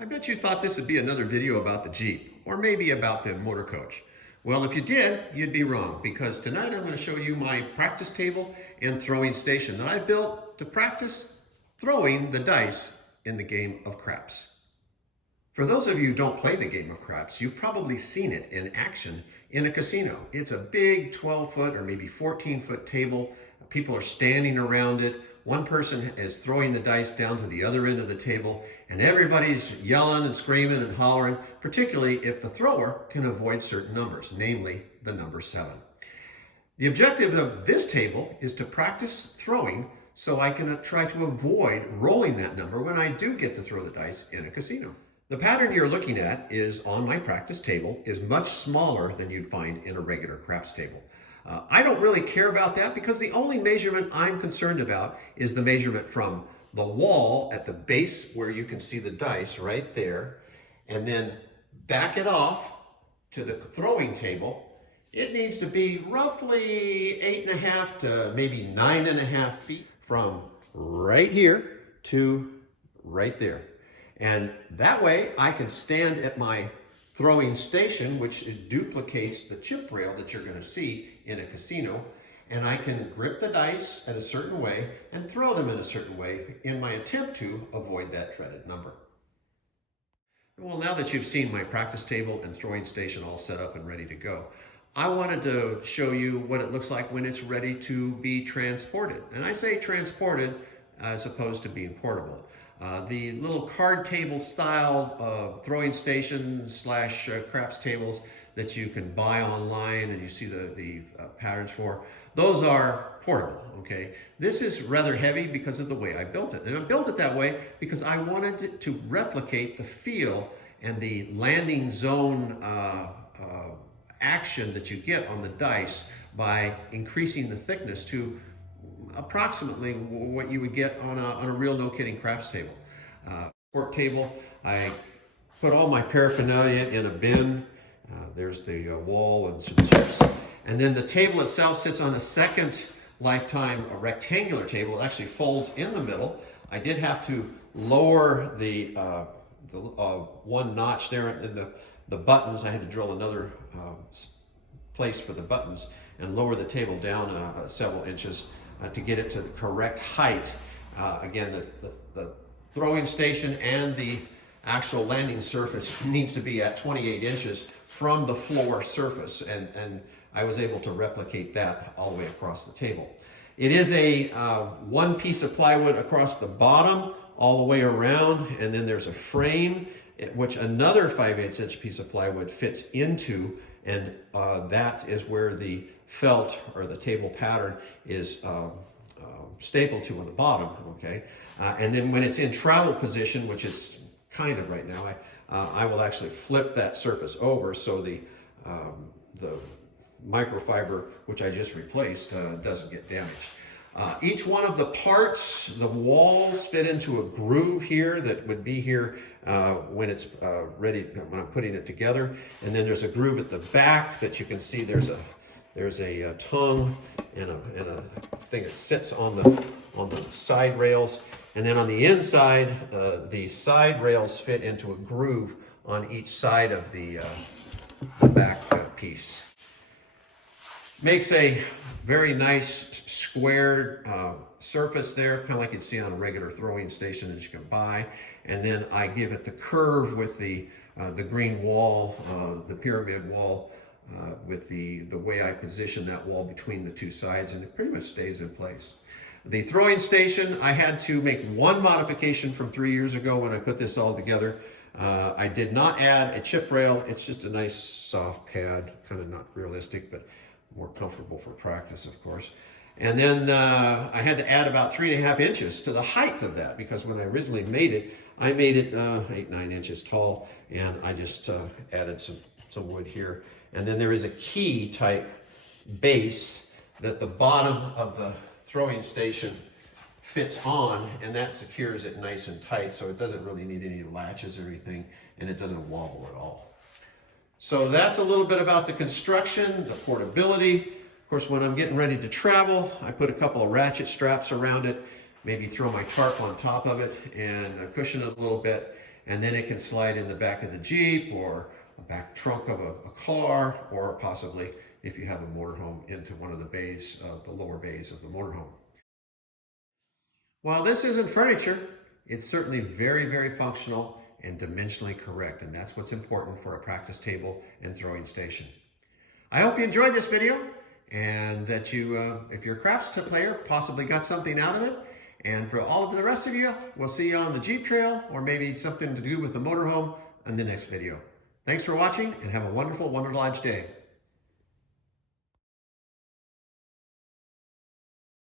I bet you thought this would be another video about the Jeep, or maybe about the motor coach. Well, if you did, you'd be wrong, because tonight I'm going to show you my practice table and throwing station that I built to practice throwing the dice in the game of craps. For those of you who don't play the game of craps, you've probably seen it in action in a casino. It's a big 12-foot or maybe 14-foot table. People are standing around it. One person is throwing the dice down to the other end of the table, and everybody's yelling and screaming and hollering, particularly if the thrower can avoid certain numbers, namely the number 7. The objective of this table is to practice throwing so I can try to avoid rolling that number when I do get to throw the dice in a casino. The pattern you're looking at is on my practice table is much smaller than you'd find in a regular craps table. I don't really care about that because the only measurement I'm concerned about is the measurement from the wall at the base where you can see the dice right there, and then back it off to the throwing table. It needs to be roughly 8.5 to maybe 9.5 feet from right here to right there. And that way I can stand at my throwing station, which duplicates the chip rail that you're going to see in a casino, and I can grip the dice in a certain way and throw them in a certain way in my attempt to avoid that dreaded number. Well, now that you've seen my practice table and throwing station all set up and ready to go, I wanted to show you what it looks like when it's ready to be transported. And I say transported as opposed to being portable. The little card table style throwing station / craps tables that you can buy online and you see the patterns for, those are portable, okay? This is rather heavy because of the way I built it. And I built it that way because I wanted it to replicate the feel and the landing zone action that you get on the dice by increasing the thickness to approximately what you would get on a real no-kidding craps table. Sport table, I put all my paraphernalia in a bin. There's the wall and some chips. And then the table itself sits on a second lifetime rectangular table. It actually folds in the middle. I did have to lower the one notch there in the buttons. I had to drill another place for the buttons and lower the table down several inches to get it to the correct height. Again, the throwing station and the actual landing surface needs to be at 28 inches from the floor surface, and I was able to replicate that all the way across the table. It is a one piece of plywood across the bottom all the way around, and then there's a frame which another 5/8 inch piece of plywood fits into, and that is where the felt or the table pattern is stapled to on the bottom, okay? And then when it's in travel position, which it's kind of right now, I will actually flip that surface over so the microfiber, which I just replaced, doesn't get damaged. Each one of the parts, the walls fit into a groove here that would be here when it's ready, when I'm putting it together. And then there's a groove at the back that you can see there's a tongue and a thing that sits on the side rails. And then on the inside, the side rails fit into a groove on each side of the back piece. Makes a very nice squared surface there, kind of like you'd see on a regular throwing station that you can buy. And then I give it the curve with the green wall, the pyramid wall, with the way I position that wall between the two sides, and it pretty much stays in place. The throwing station, I had to make one modification from 3 years ago when I put this all together. I did not add a chip rail. It's just a nice soft pad, kind of not realistic, but more comfortable for practice, of course. And then I had to add about 3.5 inches to the height of that, because when I originally made it, I made it 8-9 inches tall, and I just added some wood here. And then there is a key type base that the bottom of the throwing station fits on, and that secures it nice and tight, so it doesn't really need any latches or anything, and it doesn't wobble at all. So that's a little bit about the construction, the portability. Of course, when I'm getting ready to travel, I put a couple of ratchet straps around it, maybe throw my tarp on top of it and cushion it a little bit. and then it can slide in the back of the Jeep or the back trunk of a car, or possibly, if you have a motorhome, into one of the bays, the lower bays of the motorhome. While this isn't furniture, it's certainly very, very functional and dimensionally correct, and that's what's important for a practice table and throwing station. I hope you enjoyed this video, and that you, if you're a crafts player, possibly got something out of it. And for all of the rest of you, we'll see you on the Jeep Trail, or maybe something to do with the motorhome in the next video. Thanks for watching, and have a wonderful Wonder Lodge day.